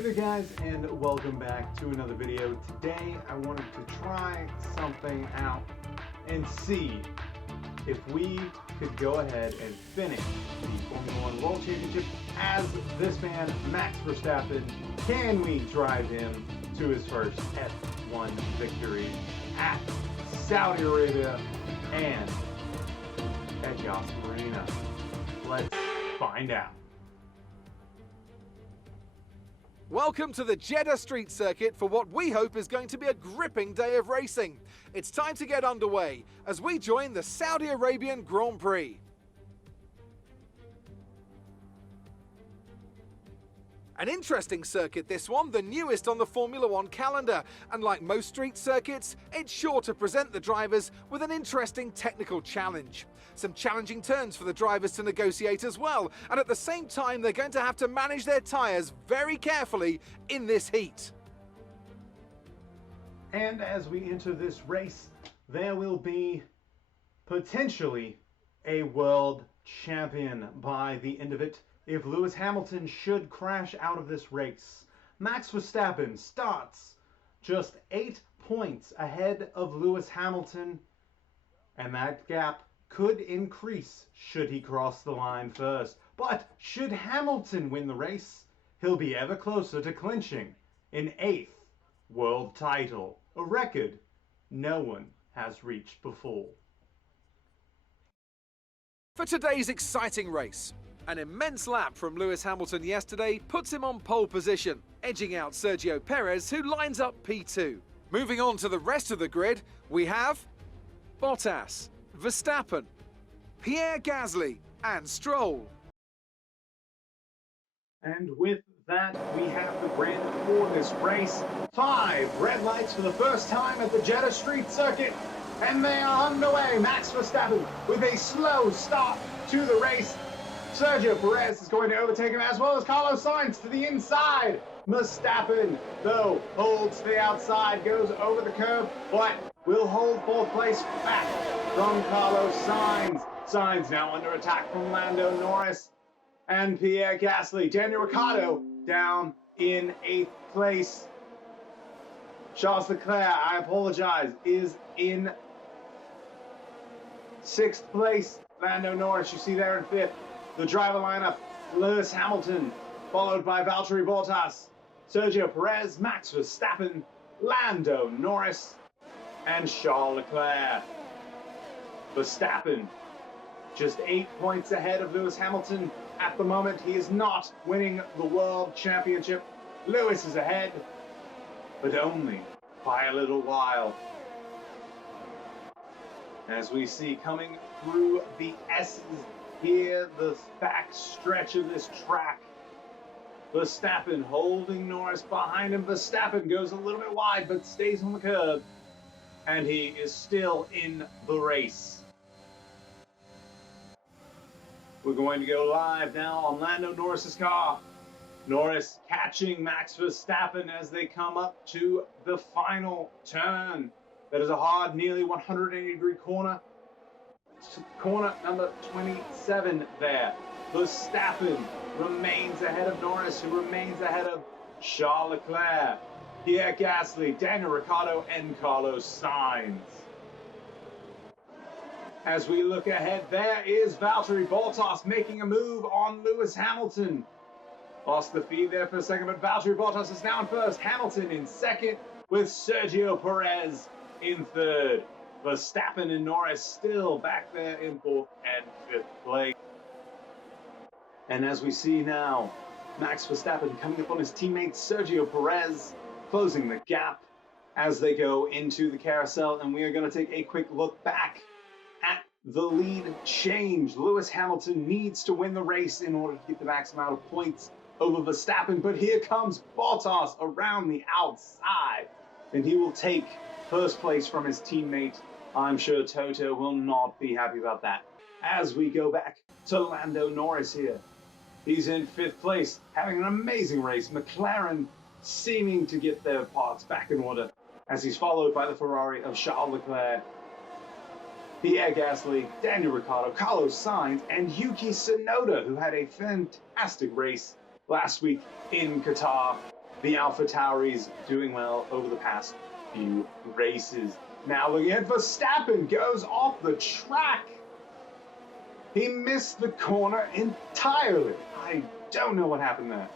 Hey there guys, and welcome back to another video. Today I wanted to try something out and see if we could go ahead and finish the Formula 1 World Championship as this man, Max Verstappen. Can we drive him to his first F1 victory at Saudi Arabia and at Yas Marina? Let's find out. Welcome to the Jeddah Street Circuit for what we hope is going to be a gripping day of racing. It's time to get underway as we join the Saudi Arabian Grand Prix. An interesting circuit, this one, the newest on the Formula 1 calendar. And like most street circuits, it's sure to present the drivers with an interesting technical challenge. Some challenging turns for the drivers to negotiate as well, and at the same time they're going to have to manage their tyres very carefully in this heat. And as we enter this race, there will be potentially a world champion by the end of it. If Lewis Hamilton should crash out of this race, Max Verstappen starts just 8 points ahead of Lewis Hamilton, and that gap could increase should he cross the line first. But should Hamilton win the race, he'll be ever closer to clinching an 8th world title, a record no one has reached before. For today's exciting race, an immense lap from Lewis Hamilton yesterday puts him on pole position, edging out Sergio Perez, who lines up P2. Moving on to the rest of the grid, we have Bottas, Verstappen, Pierre Gasly and Stroll. And with that, we have the grid for this race. 5 red lights for the first time at the Jeddah Street Circuit, and they are underway. Max Verstappen with a slow start to the race. Sergio Perez is going to overtake him, as well as Carlos Sainz to the inside. Verstappen, though, holds to the outside, goes over the curb, but will hold 4th place back from Carlos Sainz. Sainz now under attack from Lando Norris and Pierre Gasly. Daniel Ricciardo down in 8th place. Charles Leclerc, I apologize, is in 6th place. Lando Norris, you see there in 5th. The driver lineup, Lewis Hamilton, followed by Valtteri Bottas, Sergio Perez, Max Verstappen, Lando Norris, and Charles Leclerc. Verstappen, just 8 points ahead of Lewis Hamilton. At the moment, he is not winning the World Championship. Lewis is ahead, but only by a little while. As we see coming through the S's here, the back stretch of this track, Verstappen holding Norris behind him. Verstappen goes a little bit wide, but stays on the curb, and he is still in the race. We're going to go live now on Lando Norris's car. Norris catching Max Verstappen as they come up to the final turn. That is a hard, nearly 180-degree corner. Corner number 27 there. Verstappen remains ahead of Norris, who remains ahead of Charles Leclerc, Pierre Gasly, Daniel Ricciardo, and Carlos Sainz. As we look ahead, there is Valtteri Bottas making a move on Lewis Hamilton. Lost the feed there for a second, but Valtteri Bottas is now in 1st. Hamilton in 2nd, with Sergio Perez in 3rd. Verstappen and Norris still back there in 4th and 5th place. And as we see now, Max Verstappen coming up on his teammate Sergio Perez, closing the gap as they go into the carousel. And we are going to take a quick look back at the lead change. Lewis Hamilton needs to win the race in order to get the maximum amount of points over Verstappen, but here comes Bottas around the outside, and he will take 1st place from his teammate. I'm sure Toto will not be happy about that. As we go back to Lando Norris here, he's in 5th place, having an amazing race. McLaren seeming to get their parts back in order, as he's followed by the Ferrari of Charles Leclerc, Pierre Gasly, Daniel Ricciardo, Carlos Sainz, and Yuki Tsunoda, who had a fantastic race last week in Qatar. the AlphaTauris doing well over the past few races. Now looking at Verstappen, goes off the track. He missed the corner entirely. I don't know what happened there.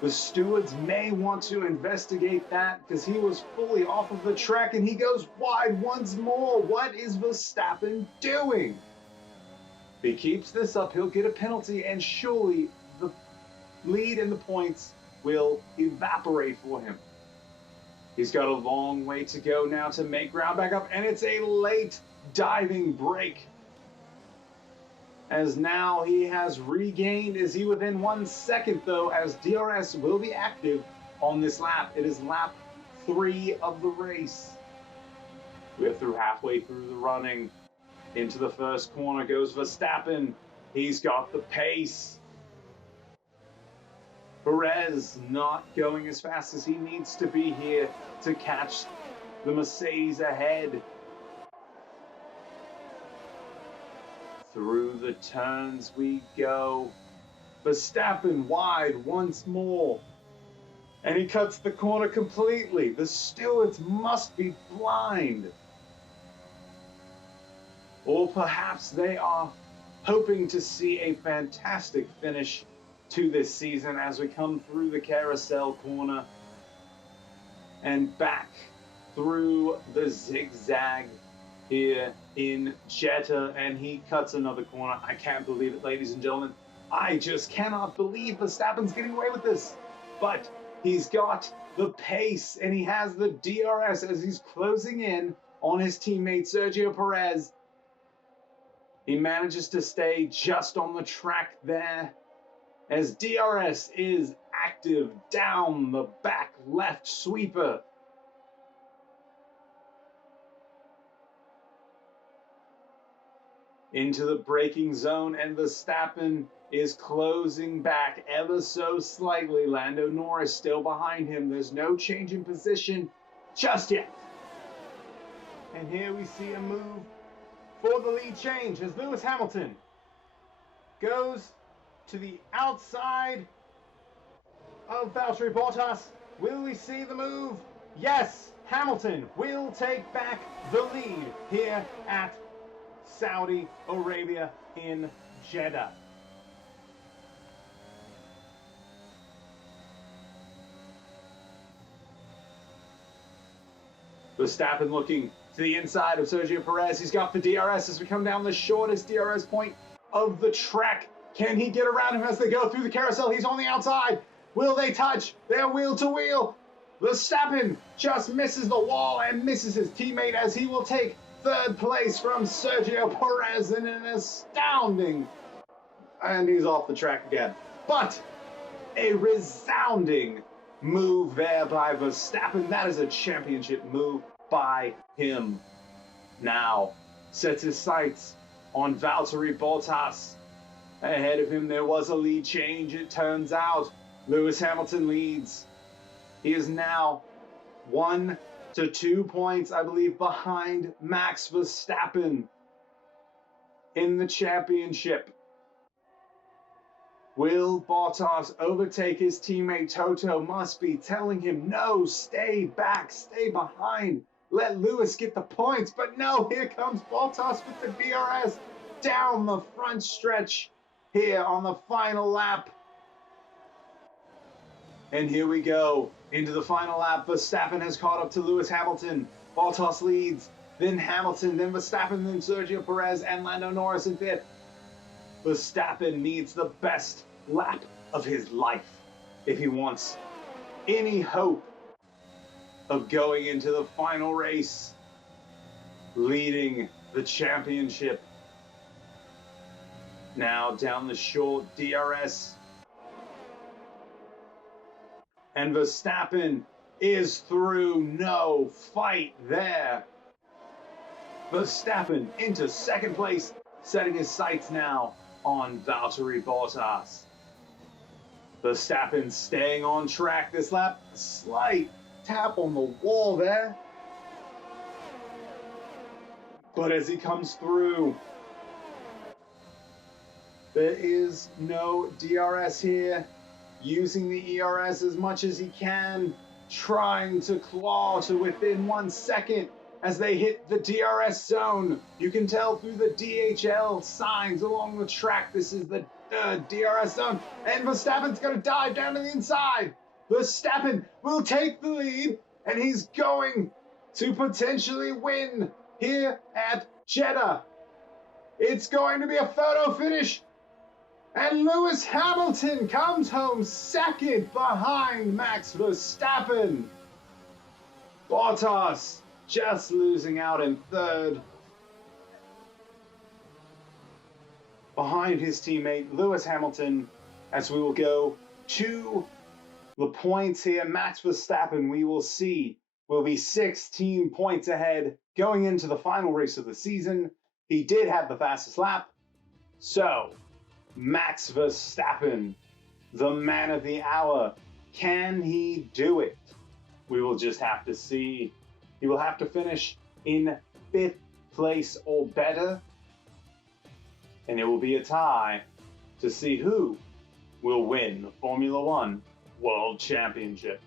The stewards may want to investigate that because he was fully off of the track and he goes wide once more. What is Verstappen doing? If he keeps this up, he'll get a penalty and surely the lead in the points will evaporate for him. He's got a long way to go now to make ground back up, and it's a late diving break. As now he has regained, is he within 1 second though, as DRS will be active on this lap. It is lap 3 of the race. We're halfway through the running. Into the first corner goes Verstappen. He's got the pace. Perez not going as fast as he needs to be here to catch the Mercedes ahead. Through the turns we go. Verstappen wide once more. And he cuts the corner completely. The stewards must be blind. Or perhaps they are hoping to see a fantastic finish to this season as we come through the carousel corner and back through the zigzag here in Jeddah, and he cuts another corner. I can't believe it, ladies and gentlemen. I just cannot believe Verstappen's getting away with this. But he's got the pace and he has the DRS as he's closing in on his teammate Sergio Perez. He manages to stay just on the track there as DRS is active down the back left sweeper. Into the braking zone, and Verstappen is closing back ever so slightly. Lando Norris still behind him. There's no change in position just yet. And here we see a move for the lead change as Lewis Hamilton goes to the outside of Valtteri Bottas. Will we see the move? Yes, Hamilton will take back the lead here at Saudi Arabia in Jeddah. Verstappen looking to the inside of Sergio Perez. He's got the DRS as we come down the shortest DRS point of the track. Can he get around him as they go through the carousel? He's on the outside. Will they touch? They're wheel to wheel. Verstappen just misses the wall and misses his teammate as he will take third place from Sergio Perez in an astounding, and he's off the track again. But a resounding move there by Verstappen. That is a championship move by him. Now sets his sights on Valtteri Bottas. Ahead of him there was a lead change, it turns out. Lewis Hamilton leads. He is now 1 to 2 points, I believe, behind Max Verstappen in the championship. Will Bottas overtake his teammate? Toto must be telling him, no, stay back, stay behind. Let Lewis get the points. But no, here comes Bottas with the DRS down the front stretch here on the final lap. And here we go into the final lap. Verstappen has caught up to Lewis Hamilton. Bottas leads, then Hamilton, then Verstappen, then Sergio Perez, and Lando Norris in fifth. Verstappen needs the best lap of his life if he wants any hope of going into the final race, leading the championship. Now down the short DRS. And Verstappen is through. No fight there. Verstappen into second place, setting his sights now on Valtteri Bottas. Verstappen staying on track this lap. Slight tap on the wall there. But as he comes through, there is no DRS here. using the ERS as much as he can, trying to claw to within 1 second as they hit the DRS zone. You can tell through the DHL signs along the track, this is the DRS zone, and Verstappen's going to dive down to the inside. Verstappen will take the lead, and he's going to potentially win here at Jeddah. It's going to be a photo finish, and Lewis Hamilton comes home second behind Max Verstappen. Bottas just losing out in third behind his teammate Lewis Hamilton, as we will go to the points here. Max Verstappen, we will see, will be 16 points ahead going into the final race of the season. He did have the fastest lap. So, Max Verstappen, the man of the hour, can he do it? We will just have to see. He will have to finish in 5th place or better, and it will be a tie to see who will win the Formula One World Championship.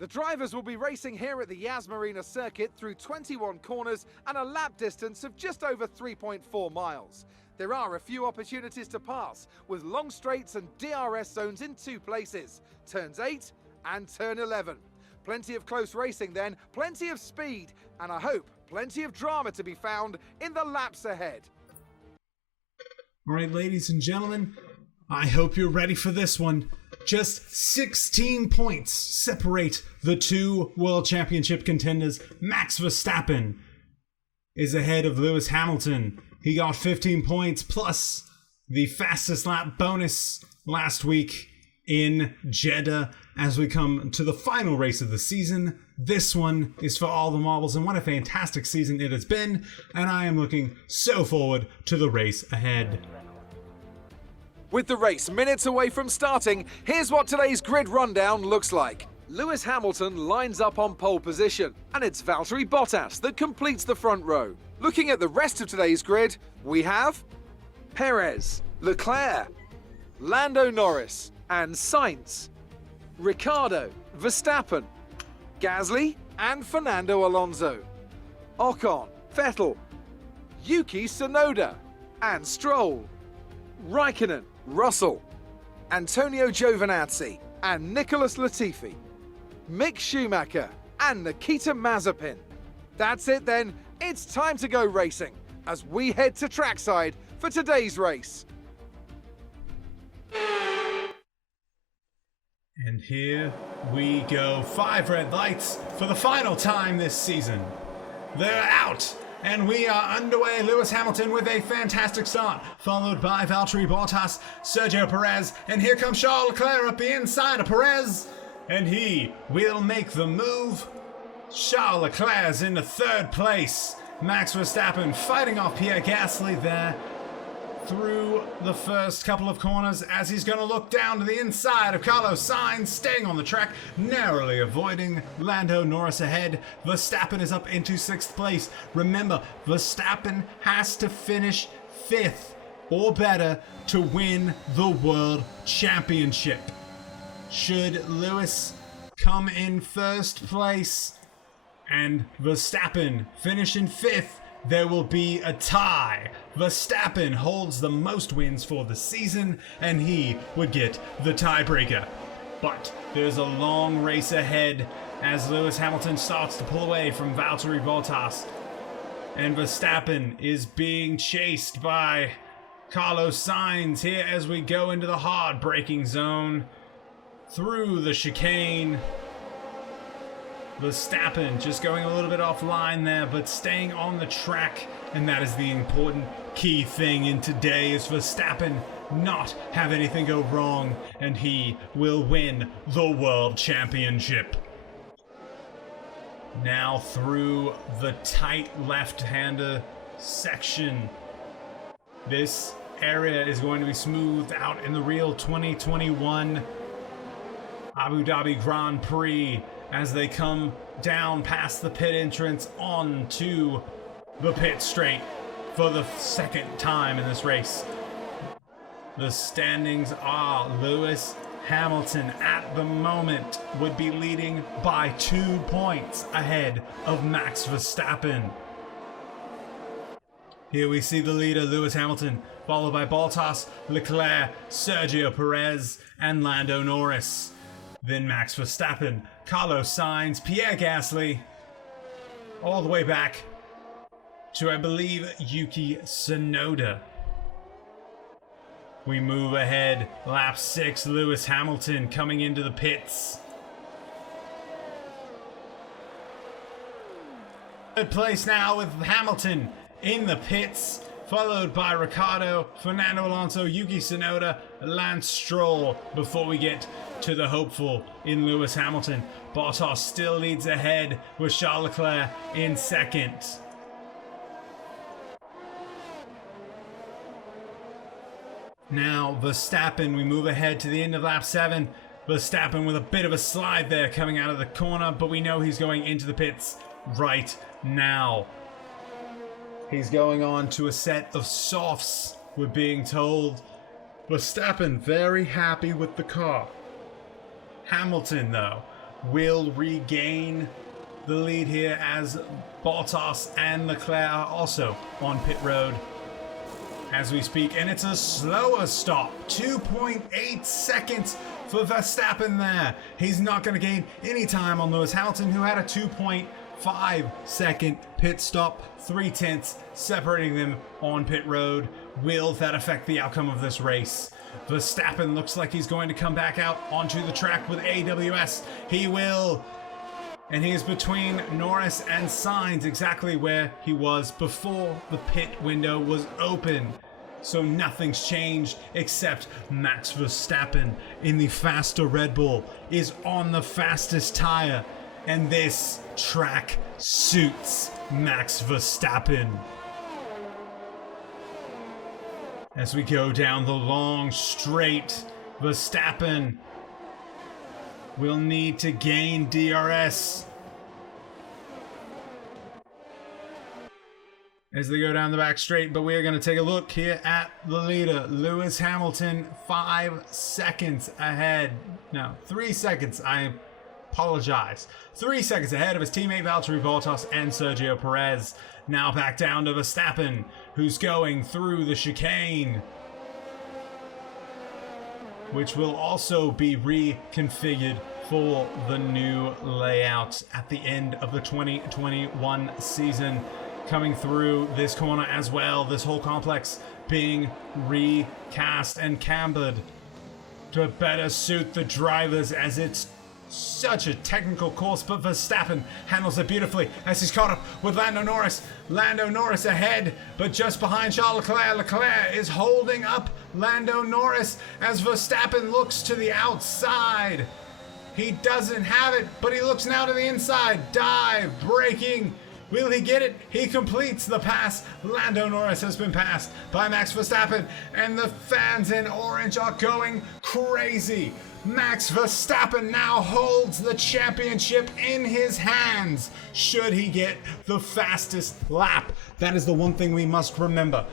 The drivers will be racing here at the Yas Marina circuit through 21 corners and a lap distance of just over 3.4 miles. There are a few opportunities to pass, with long straights and DRS zones in 2 places, turns 8 and turn 11. Plenty of close racing then, plenty of speed, and I hope plenty of drama to be found in the laps ahead. All right, ladies and gentlemen, I hope you're ready for this one. Just 16 points separate the 2 World Championship contenders. Max Verstappen is ahead of Lewis Hamilton. He got 15 points plus the fastest lap bonus last week in Jeddah. As we come to the final race of the season, this one is for all the marbles, and what a fantastic season it has been, and I am looking so forward to the race ahead. With the race minutes away from starting, here's what today's grid rundown looks like. Lewis Hamilton lines up on pole position, and it's Valtteri Bottas that completes the front row. Looking at the rest of today's grid, we have Perez, Leclerc, Lando Norris, and Sainz, Ricciardo, Verstappen, Gasly, and Fernando Alonso, Ocon, Vettel, Yuki Tsunoda, and Stroll, Raikkonen, Russell, Antonio Giovinazzi, and Nicholas Latifi, Mick Schumacher, and Nikita Mazepin. That's it then, it's time to go racing as we head to trackside for today's race. And here we go. 5 red lights for the final time this season. They're out, and we are underway. Lewis Hamilton with a fantastic start, followed by Valtteri Bottas, Sergio Perez, and here comes Charles Leclerc up the inside of Perez, and he will make the move. Charles Leclerc's in the 3rd place. Max Verstappen fighting off Pierre Gasly there through the first couple of corners as he's going to look down to the inside of Carlos Sainz, staying on the track, narrowly avoiding Lando Norris ahead. Verstappen is up into 6th place. Remember, Verstappen has to finish 5th or better to win the World Championship. Should Lewis come in 1st place and Verstappen finish in 5th, there will be a tie. Verstappen holds the most wins for the season, and he would get the tiebreaker. But there's a long race ahead as Lewis Hamilton starts to pull away from Valtteri Bottas. And Verstappen is being chased by Carlos Sainz here as we go into the hard braking zone through the chicane. Verstappen just going a little bit offline there, but staying on the track, and that is the important key thing in today, is Verstappen not have anything go wrong, and he will win the World Championship. Now through the tight left-hander section. This area is going to be smoothed out in the real 2021 Abu Dhabi Grand Prix as they come down past the pit entrance onto the pit straight for the second time in this race. The standings are Lewis Hamilton at the moment would be leading by 2 points ahead of Max Verstappen. Here we see the leader, Lewis Hamilton, followed by Bottas, Leclerc, Sergio Perez, and Lando Norris. Then Max Verstappen, Carlos Sainz, Pierre Gasly, all the way back to, I believe, Yuki Tsunoda. We move ahead, lap 6, Lewis Hamilton coming into the pits. Third place now with Hamilton in the pits, followed by Ricciardo, Fernando Alonso, Yuki Tsunoda, Lance Stroll, before we get to the hopeful in Lewis Hamilton. Bottas still leads ahead with Charles Leclerc in second. Now Verstappen, we move ahead to the end of lap 7. Verstappen with a bit of a slide there coming out of the corner, but we know he's going into the pits right now. He's going on to a set of softs, we're being told. Verstappen very happy with the car. Hamilton, though, will regain the lead here as Bottas and Leclerc are also on pit road as we speak, and it's a slower stop. 2.8 seconds for Verstappen there. He's not going to gain any time on Lewis Hamilton, who had a 2.5 second pit stop, 0.3 separating them on pit road. Will that affect the outcome of this race? Verstappen looks like he's going to come back out onto the track with AWS. He will. And he is between Norris and Sainz, exactly where he was before the pit window was open. So nothing's changed except Max Verstappen in the faster Red Bull is on the fastest tire. And this track suits Max Verstappen. As we go down the long straight, Verstappen will need to gain DRS as they go down the back straight, but we are going to take a look here at the leader, Lewis Hamilton, 5 seconds ahead. No, 3 seconds. I apologize. 3 seconds ahead of his teammate Valtteri Bottas and Sergio Perez. Now back down to Verstappen, who's going through the chicane, which will also be reconfigured for the new layout at the end of the 2021 season. Coming through this corner as well, this whole complex being recast and cambered to better suit the drivers, as it's such a technical course, but Verstappen handles it beautifully as he's caught up with Lando Norris. Lando Norris ahead, but just behind Charles Leclerc. Leclerc is holding up Lando Norris as Verstappen looks to the outside. He doesn't have it, but he looks now to the inside. Dive, braking. Will he get it? He completes the pass. Lando Norris has been passed by Max Verstappen, and the fans in orange are going crazy. Max Verstappen now holds the championship in his hands should he get the fastest lap. That is the one thing we must remember.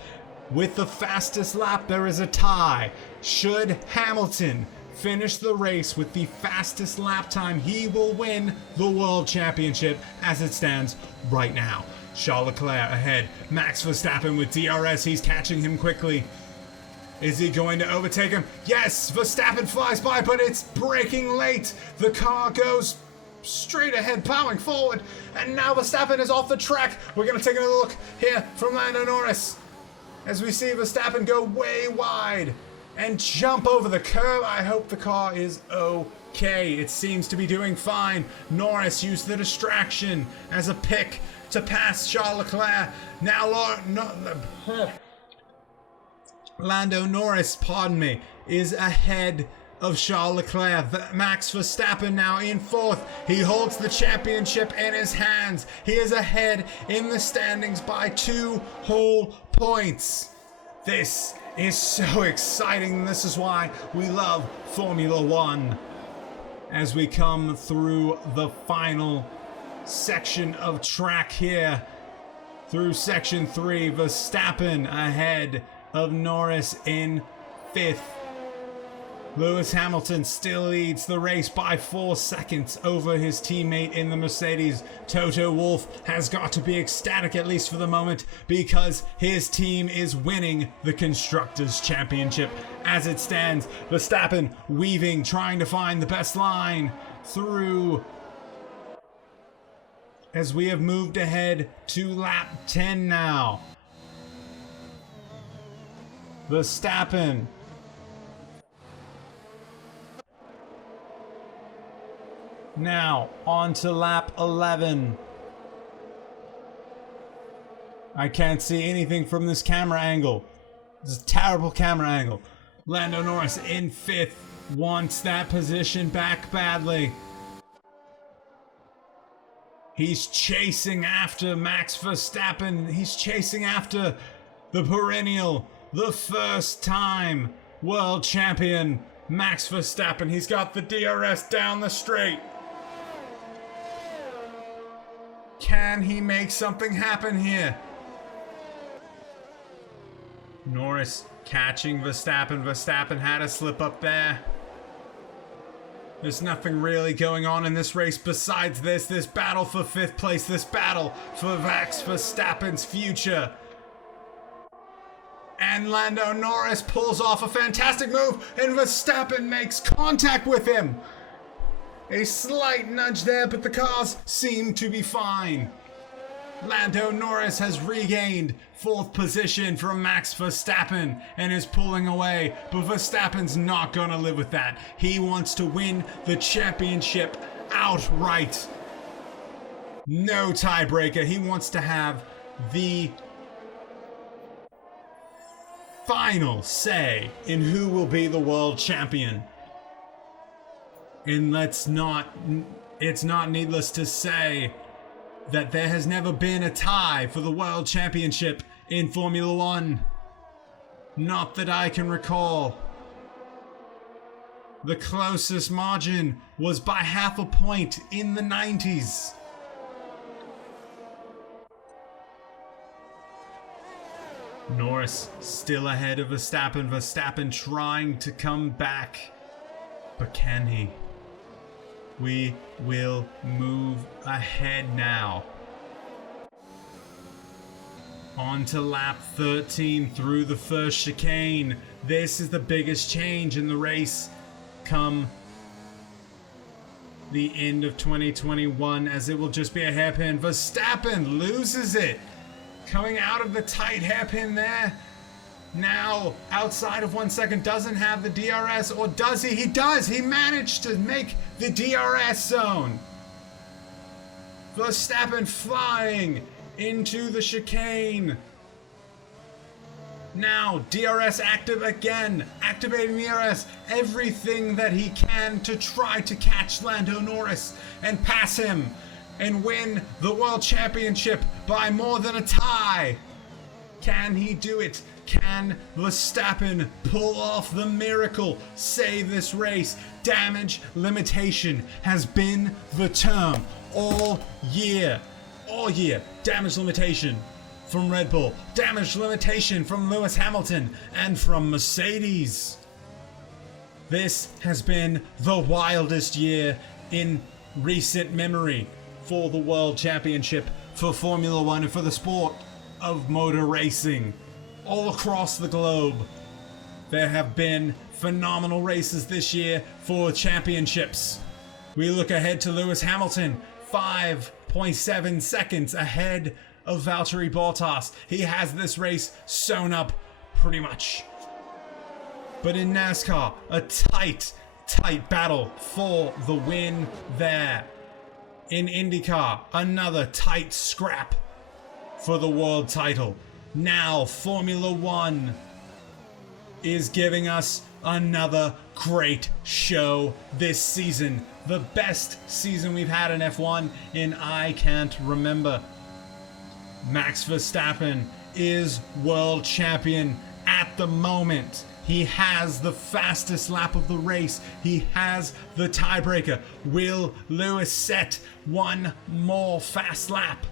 With the fastest lap, there is a tie. Should Hamilton finish the race with the fastest lap time, he will win the World Championship as it stands right now. Charles Leclerc ahead. Max Verstappen with DRS. He's catching him quickly. Is he going to overtake him? Yes! Verstappen flies by, but it's braking late. The car goes straight ahead, plowing forward. And now Verstappen is off the track. We're going to take another look here from Lando Norris as we see Verstappen go way wide and jump over the curb. I hope the car is okay. It seems to be doing fine. Norris used the distraction as a pick to pass Charles Leclerc. Now Lando Norris, is ahead of Charles Leclerc. Max Verstappen now in fourth. He holds the championship in his hands. He is ahead in the standings by 2 whole points. This is so exciting. This is why we love Formula One. As we come through the final section of track here, through section 3. Verstappen ahead of Norris in 5th. Lewis Hamilton still leads the race by 4 seconds over his teammate in the Mercedes. Toto Wolff has got to be ecstatic, at least for the moment, because his team is winning the Constructors' Championship. As it stands, Verstappen weaving, trying to find the best line through, as we have moved ahead to lap 10 now. Verstappen now on to lap 11. I can't see anything from this camera angle. This is a terrible camera angle. Lando Norris in 5th, wants that position back badly. He's chasing after Max Verstappen. He's chasing after the perennial, the first time world champion, Max Verstappen. He's got the DRS down the straight. Can he make something happen here? Norris catching Verstappen. Verstappen had a slip up there. There's nothing really going on in this race besides this battle for 5th place, this battle for Max Verstappen's future. And Lando Norris pulls off a fantastic move, and Verstappen makes contact with him. A slight nudge there, but the cars seem to be fine. Lando Norris has regained 4th position from Max Verstappen and is pulling away, but Verstappen's not gonna live with that. He wants to win the championship outright. No tiebreaker. He wants to have the final say in who will be the world champion. And it's not needless to say that there has never been a tie for the world championship in Formula One. Not that I can recall. The closest margin was by half a point in the 90s. Norris still ahead of Verstappen. Verstappen trying to come back. But can he? We will move ahead now. On to lap 13 through the first chicane. This is the biggest change in the race come the end of 2021, as it will just be a hairpin. Verstappen loses it. Coming out of the tight hairpin there. Now, outside of 1 second, doesn't have the DRS, or does he? He does! He managed to make the DRS zone. Verstappen flying into the chicane. Now, DRS active again. Activating the DRS. Everything that he can to try to catch Lando Norris and pass him and win the World Championship by more than a tie. Can he do it? Can Verstappen pull off the miracle? Save this race. Damage limitation has been the term all year. All year. Damage limitation from Red Bull. Damage limitation from Lewis Hamilton and from Mercedes. This has been the wildest year in recent memory for the World Championship, for Formula One, and for the sport of motor racing. All across the globe, there have been phenomenal races this year for championships. We look ahead to Lewis Hamilton, 5.7 seconds ahead of Valtteri Bottas. He has this race sewn up pretty much. But in NASCAR, a tight battle for the win there. In IndyCar, another tight scrap for the world title. Now Formula One is giving us another great show this season. The best season we've had in F1 in I can't remember. Max Verstappen is world champion at the moment. He has the fastest lap of the race. He has the tiebreaker. Will Lewis set one more fast lap?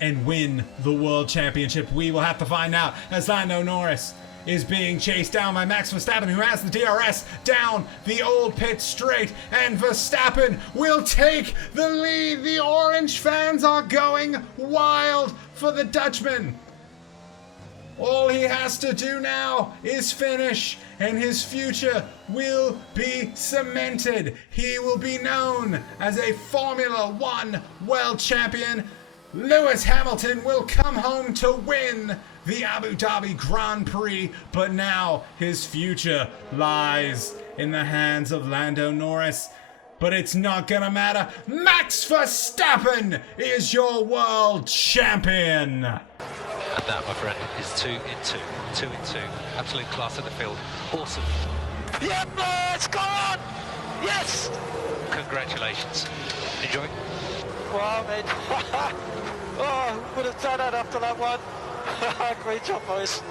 and win the World Championship? We will have to find out as Lando Norris is being chased down by Max Verstappen, who has the DRS down the old pit straight, and Verstappen will take the lead. The orange fans are going wild for the Dutchman. All he has to do now is finish, and his future will be cemented. He will be known as a Formula One world champion. Lewis Hamilton will come home to win the Abu Dhabi Grand Prix, but now his future lies in the hands of Lando Norris. But it's not gonna matter. Max Verstappen is your world champion. And that, my friend, is 2 in 2. 2 in 2. Absolute class of the field. Awesome. Yeah, it's gone! Yes! Congratulations. Enjoy. Wow, mate. Oh, would have done that after that one. Great job, boys.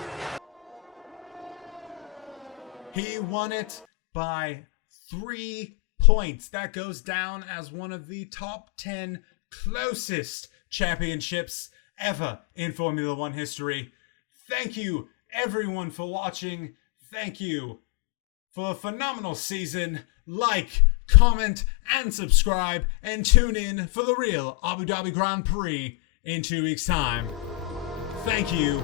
He won it by 3 points. That goes down as one of the top 10 closest championships ever in Formula One history. Thank you, everyone, for watching. Thank you for a phenomenal season. Like, comment, and subscribe, and tune in for the real Abu Dhabi Grand Prix in 2 weeks' time. Thank you.